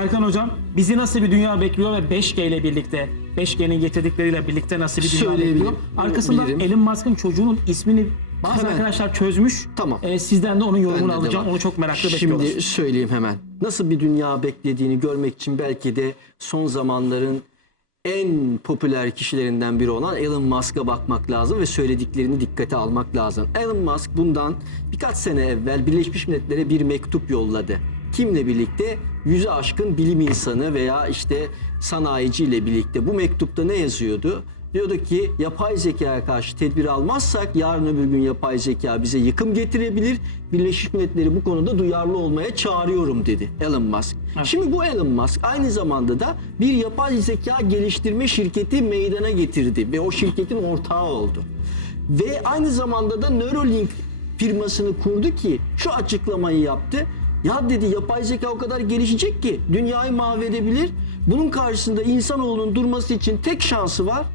Erkan Hocam bizi nasıl bir dünya bekliyor ve 5G ile birlikte 5G'nin getirdikleriyle birlikte nasıl bir dünya bekliyor? Arkasından Bilirim. Elon Musk'ın çocuğunun ismini bazı Hemen. arkadaşlar çözmüş. Tamam. Ee, sizden de onun yorumunu Bende de alacağım. Onu çok meraklı Şimdi bekliyoruz. söyleyeyim hemen. Nasıl bir dünya beklediğini görmek için belki de son zamanların en popüler kişilerinden biri olan Elon Musk'a bakmak lazım ve söylediklerini dikkate almak lazım. Elon Musk bundan birkaç sene evvel Birleşmiş Milletler'e bir mektup yolladı. Kimle birlikte? Yüze aşkın bilim insanı veya işte sanayici ile birlikte. Bu mektupta ne yazıyordu? Diyordu ki yapay zekaya karşı tedbir almazsak yarın öbür gün yapay zeka bize yıkım getirebilir. Birleşmiş Milletleri bu konuda duyarlı olmaya çağırıyorum dedi Elon Musk. Şimdi bu Elon Musk aynı zamanda da bir yapay zeka geliştirme şirketi meydana getirdi ve o şirketin ortağı oldu. Ve aynı zamanda da Neuralink firmasını kurdu ki şu açıklamayı yaptı. Ya dedi yapay zeka o kadar gelişecek ki dünyayı mahvedebilir. Bunun karşısında insanoğlunun durması için tek şansı var.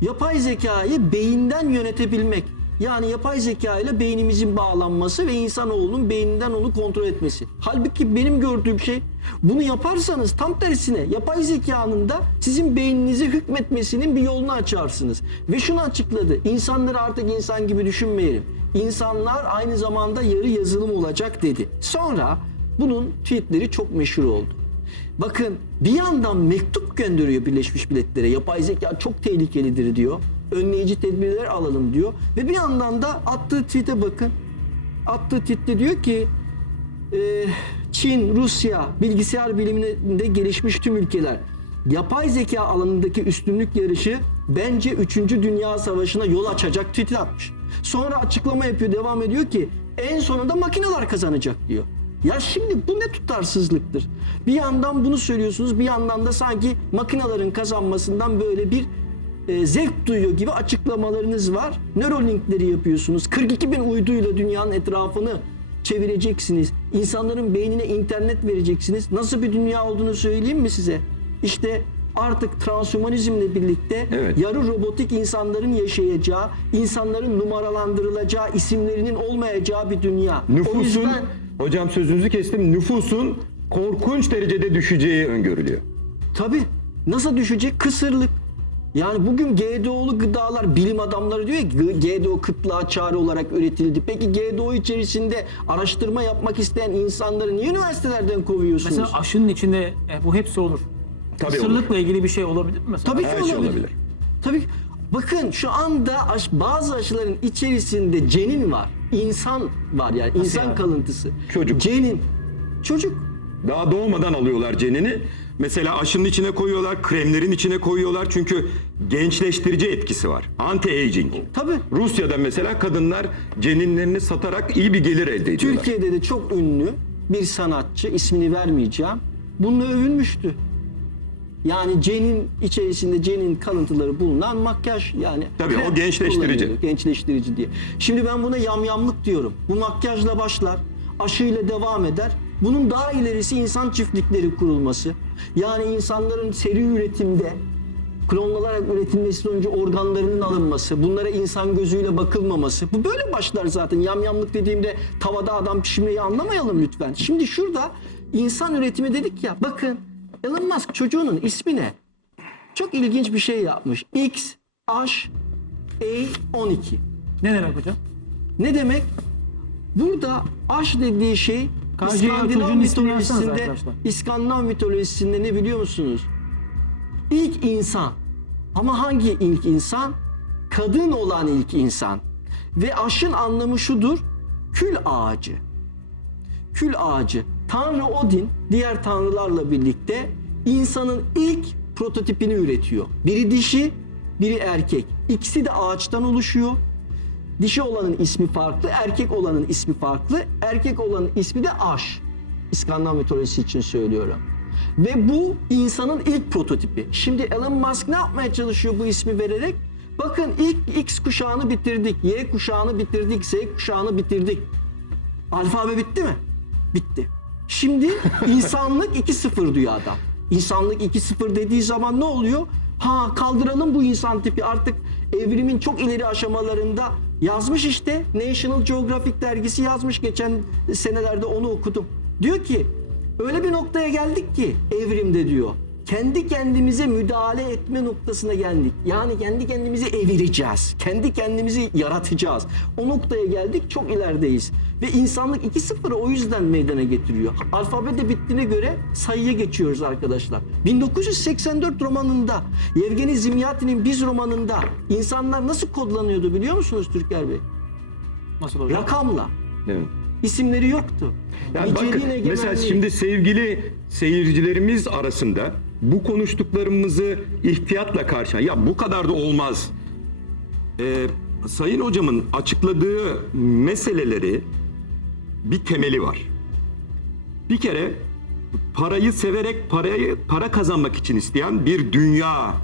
Yapay zekayı beyinden yönetebilmek. Yani yapay zeka ile beynimizin bağlanması ve insanoğlunun beyninden onu kontrol etmesi. Halbuki benim gördüğüm şey bunu yaparsanız tam tersine yapay zekanın da sizin beyninize hükmetmesinin bir yolunu açarsınız. Ve şunu açıkladı. İnsanları artık insan gibi düşünmeyelim. İnsanlar aynı zamanda yarı yazılım olacak dedi. Sonra bunun tweetleri çok meşhur oldu. Bakın bir yandan mektup gönderiyor Birleşmiş Milletler'e. Yapay zeka çok tehlikelidir diyor. Önleyici tedbirler alalım diyor. Ve bir yandan da attığı tweet'e bakın. Attığı tweet'te diyor ki e, Çin, Rusya, bilgisayar biliminde gelişmiş tüm ülkeler yapay zeka alanındaki üstünlük yarışı bence 3. Dünya Savaşı'na yol açacak tweet atmış. Sonra açıklama yapıyor, devam ediyor ki en sonunda makineler kazanacak diyor. Ya şimdi bu ne tutarsızlıktır? Bir yandan bunu söylüyorsunuz, bir yandan da sanki makinelerin kazanmasından böyle bir e, zevk duyuyor gibi açıklamalarınız var. Neuralinkleri yapıyorsunuz. 42 bin uyduyla dünyanın etrafını çevireceksiniz. İnsanların beynine internet vereceksiniz. Nasıl bir dünya olduğunu söyleyeyim mi size? İşte artık transhumanizmle birlikte Evet. yarı robotik insanların yaşayacağı, insanların numaralandırılacağı, isimlerinin olmayacağı bir dünya. O Nüfusun, yüzden hocam sözünüzü kestim, nüfusun korkunç derecede düşeceği öngörülüyor. Tabii. Nasıl düşecek? Kısırlık. Yani bugün GDO'lu gıdalar bilim adamları diyor ki GDO kıtlığa çare olarak üretildi. Peki GDO içerisinde araştırma yapmak isteyen insanları niye üniversitelerden kovuyorsunuz? Mesela aşının içinde e, bu hepsi olur. Tabii Kısırlıkla ilgili bir şey olabilir mi mesela? Tabii ki Her şey olabilir. olabilir. Tabii. Bakın şu anda aş- bazı aşıların içerisinde cenin var. İnsan var yani. insan yani? kalıntısı. Çocuk. Cenin. Çocuk. Daha doğmadan alıyorlar cenini. Mesela aşının içine koyuyorlar, kremlerin içine koyuyorlar çünkü gençleştirici etkisi var. Anti-aging. Tabii. Rusya'da mesela kadınlar ceninlerini satarak iyi bir gelir elde ediyorlar. Türkiye'de de çok ünlü bir sanatçı ismini vermeyeceğim. Bununla övünmüştü. Yani cenin içerisinde cenin kalıntıları bulunan makyaj yani. Tabii, o gençleştirici. Gençleştirici diye. Şimdi ben buna yamyamlık diyorum. Bu makyajla başlar, aşıyla devam eder. Bunun daha ilerisi insan çiftlikleri kurulması. Yani insanların seri üretimde klonlanarak üretilmesi sonucu organlarının alınması, bunlara insan gözüyle bakılmaması. Bu böyle başlar zaten. Yamyamlık dediğimde tavada adam pişirmeyi anlamayalım lütfen. Şimdi şurada insan üretimi dedik ya. Bakın Elon Musk çocuğunun ismi ne? Çok ilginç bir şey yapmış. X, H, A, 12. Ne demek hocam? Ne demek? Burada H dediği şey İskandinav çocuğun ismini yazsanız mitolojisinde, arkadaşlar. İskandinav mitolojisinde ne biliyor musunuz? İlk insan. Ama hangi ilk insan? Kadın olan ilk insan. Ve aşın anlamı şudur. Kül ağacı. Kül ağacı. Tanrı Odin diğer tanrılarla birlikte insanın ilk prototipini üretiyor. Biri dişi, biri erkek. İkisi de ağaçtan oluşuyor. Dişi olanın ismi farklı, erkek olanın ismi farklı. Erkek olanın ismi de Aş. İskandinav mitolojisi için söylüyorum. Ve bu insanın ilk prototipi. Şimdi Elon Musk ne yapmaya çalışıyor bu ismi vererek? Bakın ilk X kuşağını bitirdik, Y kuşağını bitirdik, Z kuşağını bitirdik. Alfabe bitti mi? Bitti. Şimdi insanlık 2.0 diyor adam. İnsanlık 2.0 dediği zaman ne oluyor? Ha kaldıralım bu insan tipi artık evrimin çok ileri aşamalarında yazmış işte National Geographic dergisi yazmış geçen senelerde onu okudum. Diyor ki Öyle bir noktaya geldik ki evrimde diyor. Kendi kendimize müdahale etme noktasına geldik. Yani kendi kendimizi evireceğiz. Kendi kendimizi yaratacağız. O noktaya geldik çok ilerideyiz. Ve insanlık 2.0'ı o yüzden meydana getiriyor. Alfabe de bittiğine göre sayıya geçiyoruz arkadaşlar. 1984 romanında Yevgeni Zimyatin'in Biz romanında insanlar nasıl kodlanıyordu biliyor musunuz Türker Bey? Nasıl hocam? Rakamla. Evet. İsimleri yoktu. Yani Niceliğin mesela şimdi sevgili seyircilerimiz arasında bu konuştuklarımızı ihtiyatla karşı ya bu kadar da olmaz. Ee, Sayın hocamın açıkladığı meseleleri bir temeli var. Bir kere parayı severek parayı para kazanmak için isteyen bir dünya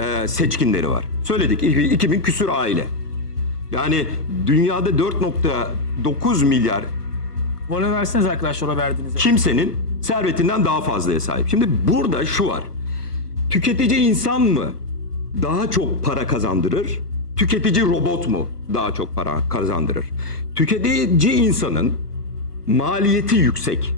e, seçkinleri var. Söyledik 2000 küsür aile. Yani dünyada 4.9 milyar Vole verseniz arkadaşlar o verdiğinizi. kimsenin servetinden daha fazlaya sahip. Şimdi burada şu var. Tüketici insan mı daha çok para kazandırır? Tüketici robot mu daha çok para kazandırır? Tüketici insanın maliyeti yüksek.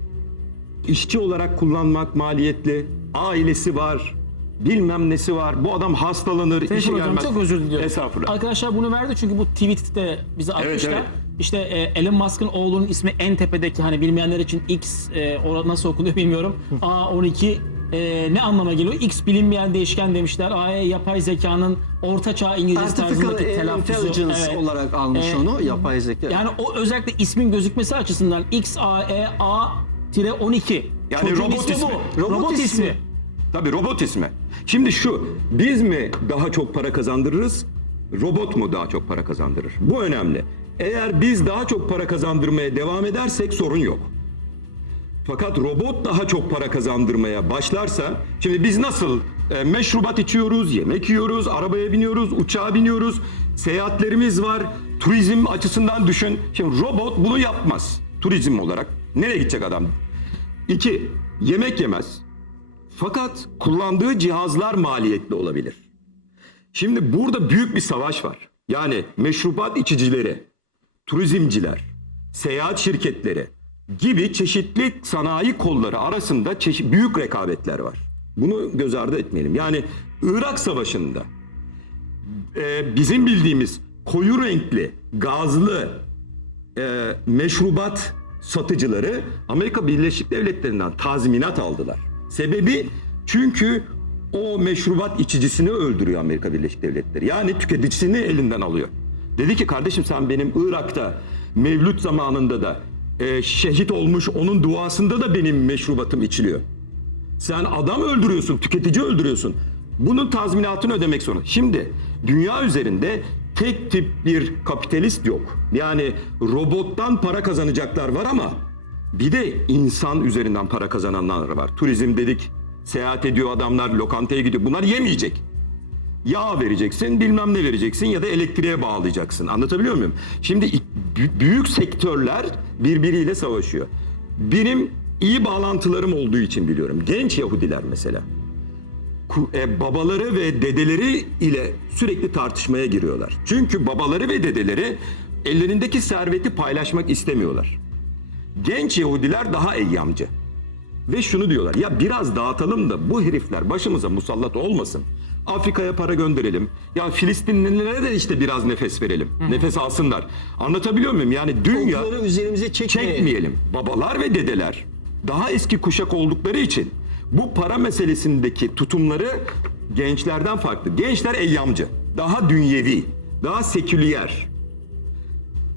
İşçi olarak kullanmak maliyetli. Ailesi var. Bilmem nesi var. Bu adam hastalanır, işe Teşekkür hocam gelmez. çok özür diliyorum. Estağfurullah. Arkadaşlar bunu verdi çünkü bu tweet'te bize atmışlar. evet. İşte e, Elon Musk'ın oğlunun ismi en tepedeki hani bilmeyenler için X e, o nasıl okunuyor bilmiyorum. A12 e, ne anlama geliyor? X bilinmeyen değişken demişler. A'ya yapay zekanın orta çağ İngilizce Artificial tarzındaki telaffuzu. Intelligence Evet. olarak almış Ee, onu yapay zeka. Yani o özellikle ismin gözükmesi açısından X A E A 12. Yani robot ismi ismi. bu. Robot Robot, ismi. ismi. Tabii robot ismi. Şimdi şu, biz mi daha çok para kazandırırız, robot mu daha çok para kazandırır? Bu önemli. Eğer biz daha çok para kazandırmaya devam edersek sorun yok. Fakat robot daha çok para kazandırmaya başlarsa, şimdi biz nasıl e, meşrubat içiyoruz, yemek yiyoruz, arabaya biniyoruz, uçağa biniyoruz, seyahatlerimiz var, turizm açısından düşün. Şimdi robot bunu yapmaz turizm olarak. Nereye gidecek adam? İki, yemek yemez. Fakat kullandığı cihazlar maliyetli olabilir. Şimdi burada büyük bir savaş var. Yani meşrubat içicileri, turizmciler, seyahat şirketleri gibi çeşitli sanayi kolları arasında çeşit büyük rekabetler var. Bunu göz ardı etmeyelim. Yani Irak Savaşı'nda e, bizim bildiğimiz koyu renkli, gazlı e, meşrubat satıcıları Amerika Birleşik Devletleri'nden tazminat aldılar. Sebebi çünkü o meşrubat içicisini öldürüyor Amerika Birleşik Devletleri. Yani tüketicisini elinden alıyor. Dedi ki kardeşim sen benim Irak'ta Mevlüt zamanında da e, şehit olmuş onun duasında da benim meşrubatım içiliyor. Sen adam öldürüyorsun, tüketici öldürüyorsun. Bunun tazminatını ödemek zorunda. Şimdi dünya üzerinde tek tip bir kapitalist yok. Yani robottan para kazanacaklar var ama bir de insan üzerinden para kazananlar var. Turizm dedik, seyahat ediyor adamlar, lokantaya gidiyor. Bunlar yemeyecek. Yağ vereceksin, bilmem ne vereceksin ya da elektriğe bağlayacaksın. Anlatabiliyor muyum? Şimdi büyük sektörler birbiriyle savaşıyor. Benim iyi bağlantılarım olduğu için biliyorum. Genç Yahudiler mesela. E, babaları ve dedeleri ile sürekli tartışmaya giriyorlar. Çünkü babaları ve dedeleri ellerindeki serveti paylaşmak istemiyorlar. Genç Yahudiler daha eyyamcı. Ve şunu diyorlar ya biraz dağıtalım da bu herifler başımıza musallat olmasın. Afrika'ya para gönderelim. Ya Filistinlilere de işte biraz nefes verelim. Nefes alsınlar. Anlatabiliyor muyum? Yani dünya Okları üzerimize çekmeyelim. çekmeyelim. Babalar ve dedeler daha eski kuşak oldukları için bu para meselesindeki tutumları gençlerden farklı. Gençler eyyamcı, daha dünyevi, daha seküler.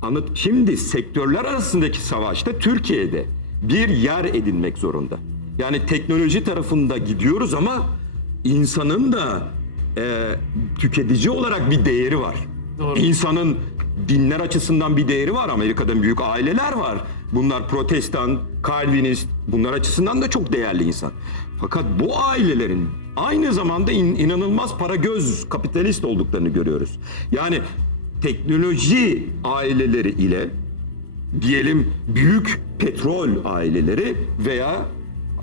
Anlat. Şimdi sektörler arasındaki savaşta Türkiye'de bir yer edinmek zorunda. Yani teknoloji tarafında gidiyoruz ama insanın da e, tüketici olarak bir değeri var. Doğru. İnsanın dinler açısından bir değeri var. Amerika'da büyük aileler var. Bunlar protestan, kalvinist, bunlar açısından da çok değerli insan. Fakat bu ailelerin aynı zamanda in- inanılmaz para göz kapitalist olduklarını görüyoruz. Yani teknoloji aileleri ile diyelim büyük petrol aileleri veya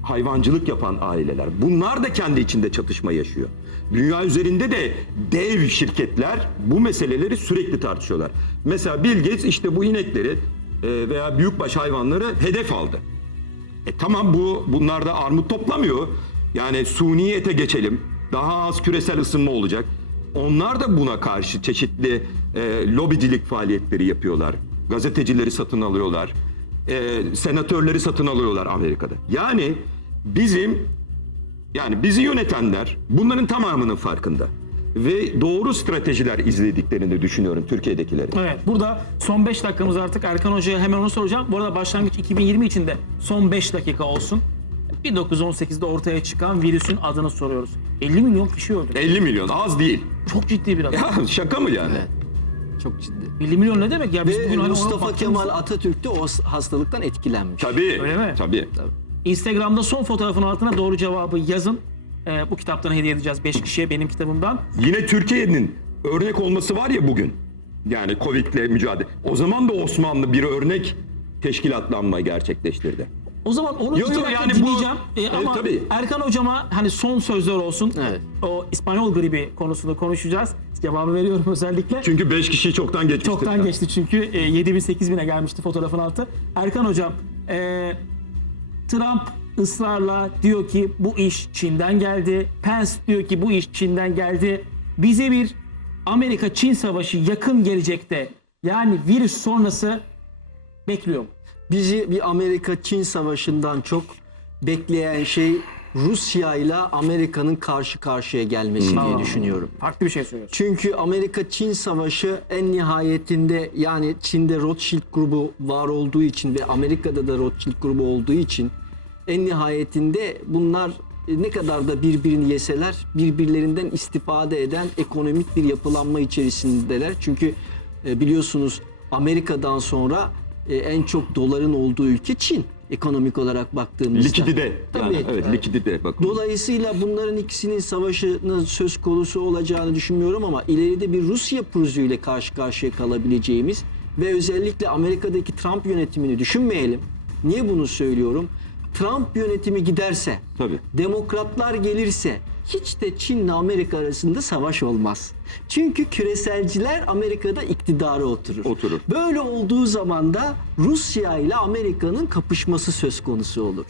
hayvancılık yapan aileler. Bunlar da kendi içinde çatışma yaşıyor. Dünya üzerinde de dev şirketler bu meseleleri sürekli tartışıyorlar. Mesela Bill Gates işte bu inekleri e, veya büyükbaş hayvanları hedef aldı. E tamam bu bunlar da armut toplamıyor. Yani suni ete geçelim. Daha az küresel ısınma olacak. Onlar da buna karşı çeşitli e, lobicilik faaliyetleri yapıyorlar. Gazetecileri satın alıyorlar. E, senatörleri satın alıyorlar Amerika'da. Yani bizim yani bizi yönetenler bunların tamamının farkında. Ve doğru stratejiler izlediklerini düşünüyorum Türkiye'dekilerin. Evet burada son 5 dakikamız artık Erkan Hoca'ya hemen onu soracağım. Bu arada başlangıç 2020 için de son 5 dakika olsun. 1918'de ortaya çıkan virüsün adını soruyoruz. 50 milyon kişi öldü. 50 milyon az değil. Çok ciddi bir rakam. Ya şaka mı yani? Evet. Çok ciddi. 50 milyon ne demek ya? Biz Ve bugün hani ona Mustafa baktığımızda- Kemal Atatürk de o hastalıktan etkilenmiş. Tabii. Öyle mi? Tabii. Instagram'da son fotoğrafın altına doğru cevabı yazın. Ee, bu kitaptan hediye edeceğiz 5 kişiye benim kitabımdan. Yine Türkiye'nin örnek olması var ya bugün. Yani Covid'le mücadele. O zaman da Osmanlı bir örnek teşkilatlanma gerçekleştirdi. O zaman onu Yok, yok, dakika yani bu- dinleyeceğim. Ee, Evet, ama tabii. Erkan hocama hani son sözler olsun. Evet. O İspanyol gribi konusunu konuşacağız. Cevabı veriyorum özellikle. Çünkü 5 kişi çoktan geçmiştir. Çoktan geçti çünkü e, 7000 8000'e gelmişti fotoğrafın altı. Erkan hocam, e, Trump ısrarla diyor ki bu iş Çin'den geldi. Pence diyor ki bu iş Çin'den geldi. Bize bir Amerika-Çin savaşı yakın gelecekte yani virüs sonrası bekliyor mu? Bizi bir Amerika-Çin savaşından çok bekleyen şey Rusya ile Amerika'nın karşı karşıya gelmesi diye Aa. düşünüyorum. Farklı bir şey söylüyorsun. Çünkü Amerika-Çin savaşı en nihayetinde yani Çin'de Rothschild grubu var olduğu için ve Amerika'da da Rothschild grubu olduğu için en nihayetinde bunlar e, ne kadar da birbirini yeseler birbirlerinden istifade eden ekonomik bir yapılanma içerisindeler. Çünkü e, biliyorsunuz Amerika'dan sonra e, en çok doların olduğu ülke Çin ekonomik olarak baktığımızda. Likidite. Yani, Tabii. evet, likidite bakın. Dolayısıyla bunların ikisinin savaşının söz konusu olacağını düşünmüyorum ama ileride bir Rusya pürüzüyle karşı karşıya kalabileceğimiz ve özellikle Amerika'daki Trump yönetimini düşünmeyelim. Niye bunu söylüyorum? Trump yönetimi giderse, Tabii. demokratlar gelirse hiç de Çin'le Amerika arasında savaş olmaz. Çünkü küreselciler Amerika'da iktidara oturur. Oturur. Böyle olduğu zaman da Rusya ile Amerika'nın kapışması söz konusu olur.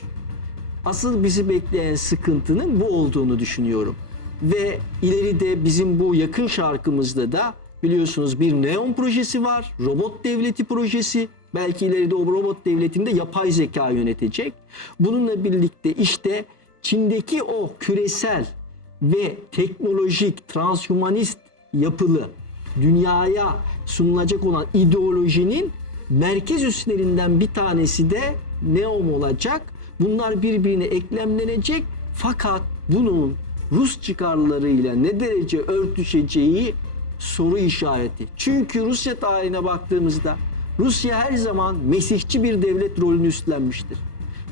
Asıl bizi bekleyen sıkıntının bu olduğunu düşünüyorum. Ve ileride bizim bu yakın şarkımızda da biliyorsunuz bir Neon projesi var. Robot devleti projesi. Belki ileride o robot devletinde yapay zeka yönetecek. Bununla birlikte işte Çin'deki o küresel ve teknolojik, transhumanist yapılı dünyaya sunulacak olan ideolojinin merkez üslerinden bir tanesi de Neom olacak. Bunlar birbirine eklemlenecek fakat bunun Rus çıkarlarıyla ne derece örtüşeceği soru işareti. Çünkü Rusya tarihine baktığımızda Rusya her zaman mesihçi bir devlet rolünü üstlenmiştir.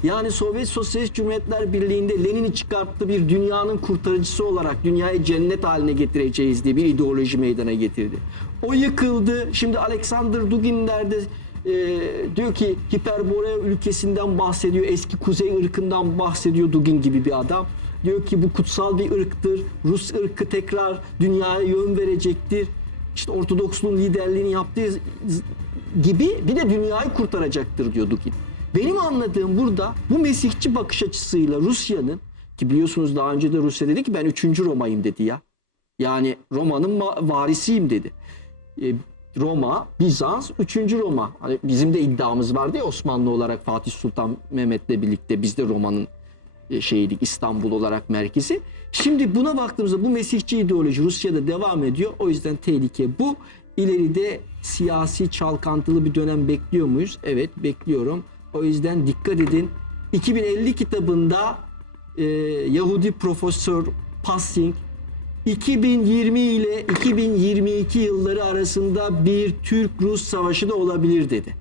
Yani Sovyet Sosyalist Cumhuriyetler Birliği'nde Lenin'i çıkarttı bir dünyanın kurtarıcısı olarak dünyayı cennet haline getireceğiz diye bir ideoloji meydana getirdi. O yıkıldı. Şimdi Alexander Duginler de e, diyor ki Hiperborea ülkesinden bahsediyor. Eski kuzey ırkından bahsediyor Dugin gibi bir adam. Diyor ki bu kutsal bir ırktır. Rus ırkı tekrar dünyaya yön verecektir. İşte Ortodoksluğun liderliğini yaptığı gibi bir de dünyayı kurtaracaktır diyor Dugin. Benim anladığım burada bu Mesihçi bakış açısıyla Rusya'nın ki biliyorsunuz daha önce de Rusya dedi ki ben 3. Roma'yım dedi ya. Yani Roma'nın ma- varisiyim dedi. E, Roma, Bizans, 3. Roma. Hani bizim de iddiamız vardı ya Osmanlı olarak Fatih Sultan Mehmet'le birlikte biz de Roma'nın e, şeydik İstanbul olarak merkezi. Şimdi buna baktığımızda bu Mesihçi ideoloji Rusya'da devam ediyor. O yüzden tehlike bu. İleride siyasi çalkantılı bir dönem bekliyor muyuz? Evet bekliyorum. O yüzden dikkat edin. 2050 kitabında e, Yahudi Profesör Passing 2020 ile 2022 yılları arasında bir Türk-Rus savaşı da olabilir dedi.